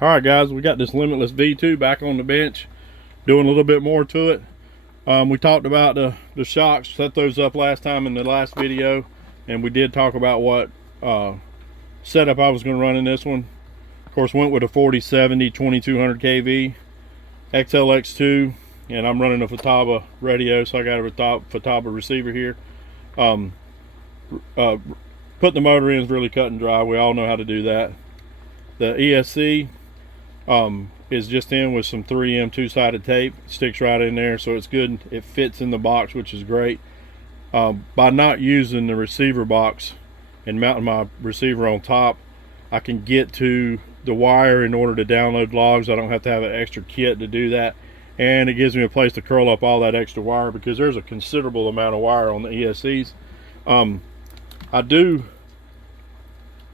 All right, guys, we got this Limitless V2 back on the bench, doing a little bit more to it. We talked about the shocks, set those up last time in the last video, and we did talk about what setup I was going to run in this one. Of course, went with a 4070 2200 kV XLX2, and I'm running a Futaba radio, so I got a Futaba receiver here. Putting the motor in is really cut and dry. We all know how to do that. The ESC is just in with some 3M two-sided tape. It sticks right in there, so it's good. It fits in the box, which is great. By not using the receiver box and mounting my receiver on top, I can get to the wire in order to download logs. I don't have to have an extra kit to do that, and it gives me a place to curl up all that extra wire, because there's a considerable amount of wire on the ESCs. I do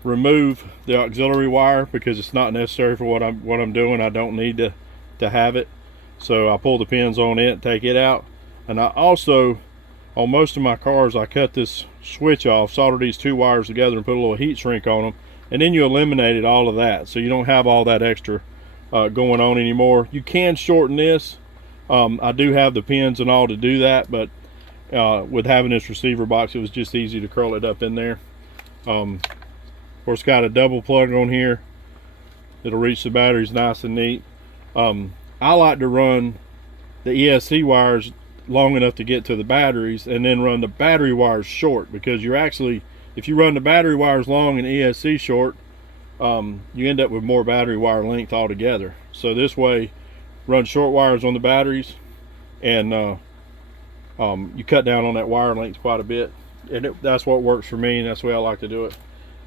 remove the auxiliary wire because it's not necessary for what I'm doing. I don't need to have it, so I pull the pins on it, take it out. And I also, on most of my cars, I cut this switch off, solder these two wires together and put a little heat shrink on them, and then you eliminated all of that, so you don't have all that extra going on anymore. You can shorten this. I do have the pins and all to do that, but with having this receiver box, it was just easy to curl it up in there. Of course, got a double plug on here. It'll reach the batteries nice and neat. I like to run the ESC wires long enough to get to the batteries, and then run the battery wires short, because you're actually, if you run the battery wires long and ESC short, you end up with more battery wire length altogether. So this way, run short wires on the batteries, and you cut down on that wire length quite a bit, and that's what works for me, and that's the way I like to do it.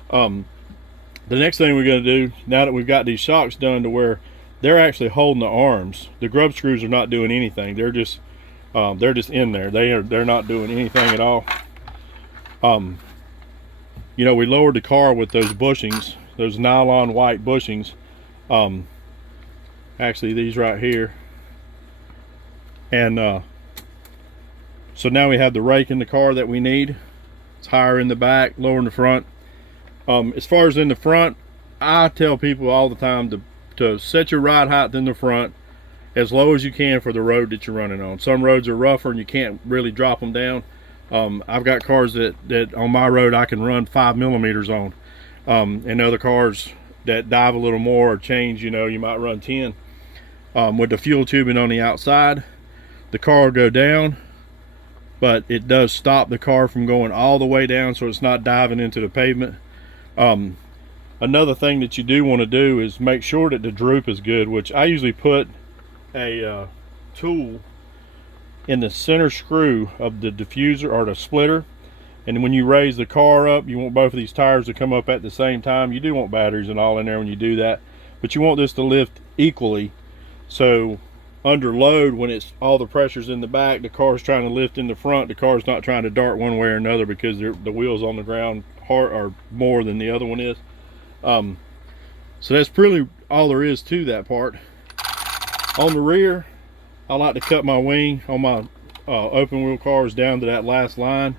The next thing we're going to do, now that we've got these shocks done to where they're actually holding the arms, the grub screws are not doing anything. They're just in there. They're not doing anything at all. You know, we lowered the car with those bushings, those nylon white bushings. Actually, these right here. And so now we have the rake in the car that we need. It's higher in the back, lower in the front. As far as in the front, I tell people all the time to set your ride height in the front as low as you can for the road that you're running on. Some roads are rougher and you can't really drop them down. I've got cars that on my road I can run 5 millimeters on, and other cars that dive a little more or change, you know, you might run 10. With the fuel tubing on the outside, the car will go down, but it does stop the car from going all the way down, so it's not diving into the pavement. Another thing that you do want to do is make sure that the droop is good, which I usually put a tool in the center screw of the diffuser or the splitter, and when you raise the car up, you want both of these tires to come up at the same time. You do want batteries and all in there when you do that, but you want this to lift equally, so under load, when it's all the pressure's in the back, the car's trying to lift in the front, the car's not trying to dart one way or another, because the wheels on the ground hard or more than the other one is. So that's really all there is to that part. On the rear, I like to cut my wing on my open wheel cars down to that last line.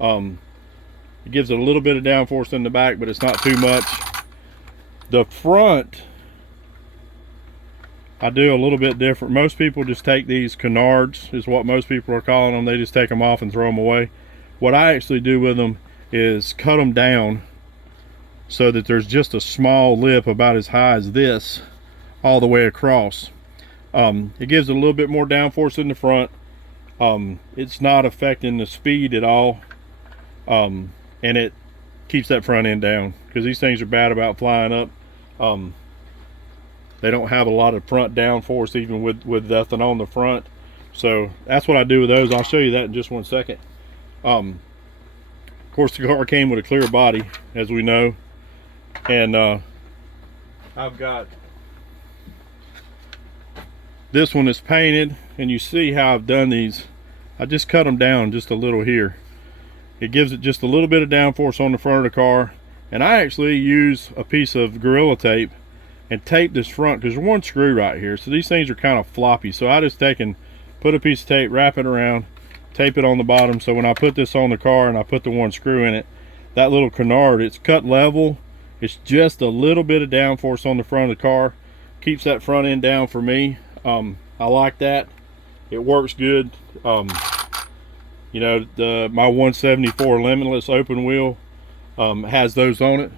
It gives it a little bit of downforce in the back, but it's not too much. The front, I do a little bit different. Most people just take these canards, is what most people are calling them. They just take them off and throw them away. What I actually do with them is cut them down so that there's just a small lip about as high as this all the way across. It gives it a little bit more downforce in the front. It's not affecting the speed at all, and it keeps that front end down, because these things are bad about flying up. They don't have a lot of front downforce even with nothing on the front. So that's what I do with those. I'll show you that in just one second. Of course, the car came with a clear body, as we know, and I've got this one is painted, and you see how I've done these. I just cut them down just a little here. It gives it just a little bit of downforce on the front of the car, and I actually use a piece of Gorilla Tape and tape this front, because there's one screw right here, so these things are kind of floppy. So I just take and put a piece of tape, wrap it around, tape it on the bottom, so when I put this on the car and I put the one screw in it, that little canard, it's cut level. It's just a little bit of downforce on the front of the car, keeps that front end down for me. I like that. It works good. You know, my 174 Limitless open wheel has those on it.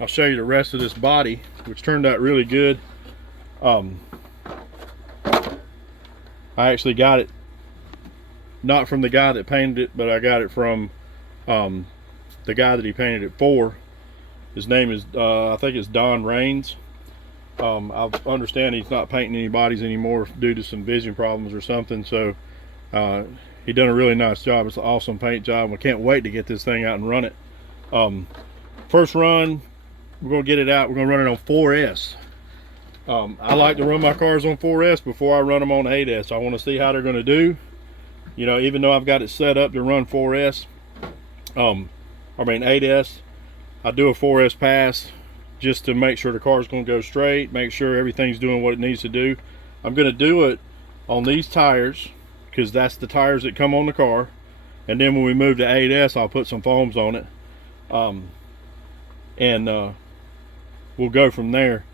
I'll show you the rest of this body, which turned out really good. I actually got it not from the guy that painted it, but I got it from the guy that he painted it for. His name is I think it's Don Rains. I understand he's not painting any bodies anymore due to some vision problems or something, so he done a really nice job. It's an awesome paint job. I can't wait to get this thing out and run it. First run, we're gonna get it out. We're gonna run it on 4S. I like to run my cars on 4S before I run them on 8S. I want to see how they're gonna do. You know, even though I've got it set up to run 4S, I mean 8S, I do a 4S pass just to make sure the car's going to go straight, make sure everything's doing what it needs to do. I'm going to do it on these tires because that's the tires that come on the car, and then when we move to 8S, I'll put some foams on it, and we'll go from there.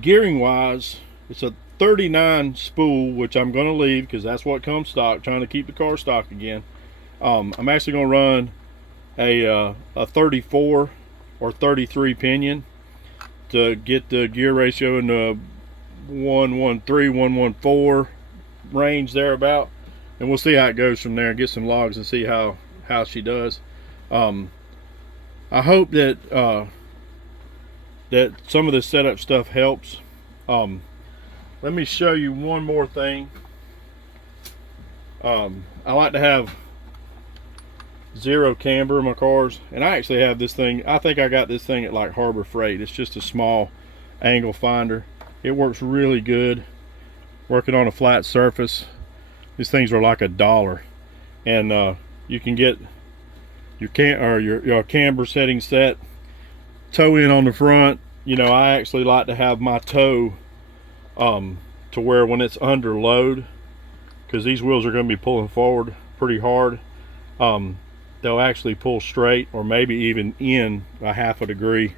Gearing wise, it's a 39 spool, which I'm going to leave because that's what comes stock, trying to keep the car stock again. I'm actually going to run a 34 or 33 pinion to get the gear ratio in the 113, 114 range thereabout, and we'll see how it goes from there. Get some logs and see how she does. I hope that that some of the setup stuff helps. Let me show you one more thing. I like to have zero camber in my cars, and I actually have this thing. I think I got this thing at like Harbor Freight. It's just a small angle finder. It works really good working on a flat surface. These things are like $1, and you can get your camber setting set, toe in on the front. You know, I actually like to have my toe to where when it's under load, because these wheels are going to be pulling forward pretty hard, they'll actually pull straight or maybe even in a ½ a degree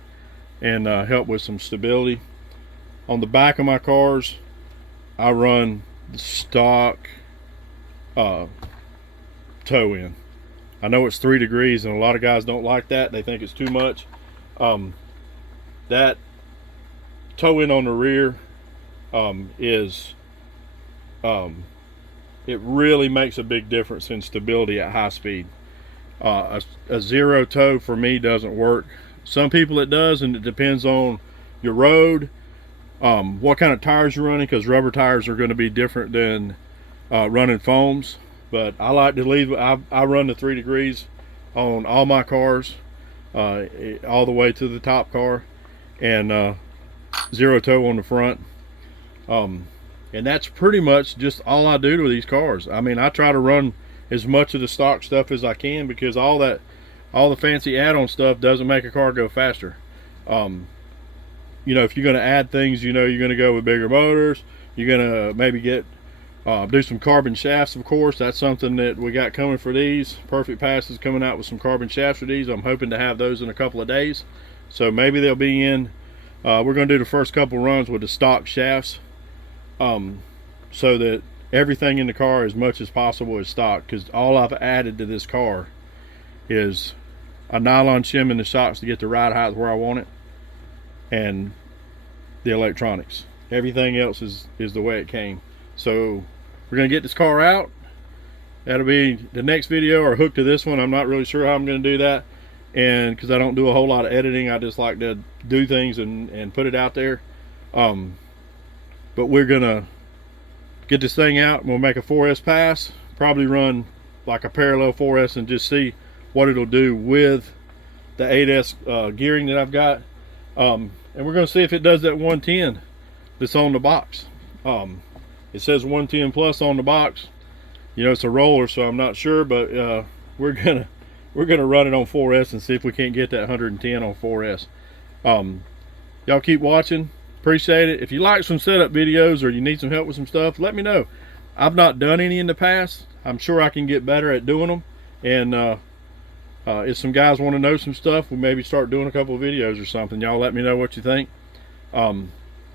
and help with some stability. On the back of my cars, I run the stock toe in. I know it's 3 degrees and a lot of guys don't like that. They think it's too much. That toe in on the rear it really makes a big difference in stability at high speed. A zero toe for me doesn't work. Some people it does, and it depends on your road, what kind of tires you're running, because rubber tires are going to be different than running foams. But I like to leave, I run the 3 degrees on all my cars, all the way to the top car, and zero toe on the front. And that's pretty much just all I do to these cars. I mean, I try to run as much of the stock stuff as I can, because all the fancy add-on stuff doesn't make a car go faster. You know, if you're going to add things, you know, you're going to go with bigger motors. You're going to maybe get do some carbon shafts, of course. That's something that we got coming for these. Perfect Pass is coming out with some carbon shafts for these. I'm hoping to have those in a couple of days, so maybe they'll be in. We're going to do the first couple runs with the stock shafts, so that everything in the car as much as possible is stock, because all I've added to this car is a nylon shim in the shocks to get the ride height where I want it, and the electronics. Everything else is the way it came. So we're gonna get this car out. That'll be the next video, or hook to this one. I'm not really sure how I'm gonna do that, and because I don't do a whole lot of editing, I just like to do things and put it out there. But we're gonna get this thing out, and we'll make a 4S pass, probably run like a parallel 4S and just see what it'll do with the 8S gearing that I've got. And we're going to see if it does that 110 that's on the box. It says 110 plus on the box. You know, it's a roller, so I'm not sure, but we're gonna run it on 4S and see if we can't get that 110 on 4S. Y'all keep watching. Appreciate it. If you like some setup videos or you need some help with some stuff, let me know. I've not done any in the past. I'm sure I can get better at doing them, and if some guys want to know some stuff, we'll maybe start doing a couple of videos or something. Y'all let me know what you think.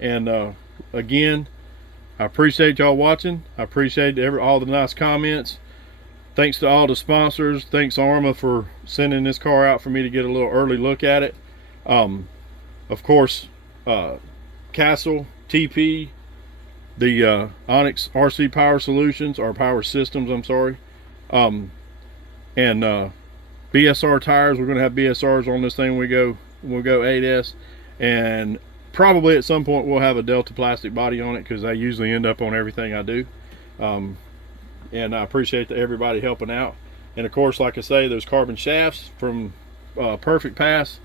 And again, I appreciate y'all watching. I appreciate all the nice comments. Thanks to all the sponsors. Thanks Arrma for sending this car out for me to get a little early look at it. Of course, Castle, TP, the Onyx RC Power Solutions, or Power Systems, I'm sorry. And BSR tires. We're going to have BSRs on this thing. We'll go 8S, and probably at some point we'll have a Delta plastic body on it, because I usually end up on everything I do. And I appreciate everybody helping out. And of course, like I say, those carbon shafts from Perfect Pass,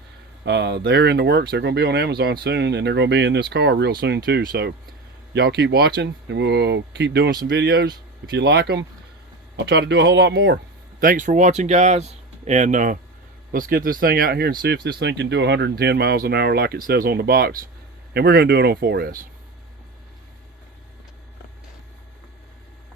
they're in the works. They're going to be on Amazon soon, and they're going to be in this car real soon too. So y'all keep watching, and we'll keep doing some videos. If you like them, I'll try to do a whole lot more. Thanks for watching, guys, and let's get this thing out here and see if this thing can do 110 miles an hour like it says on the box. And we're going to do it on 4S.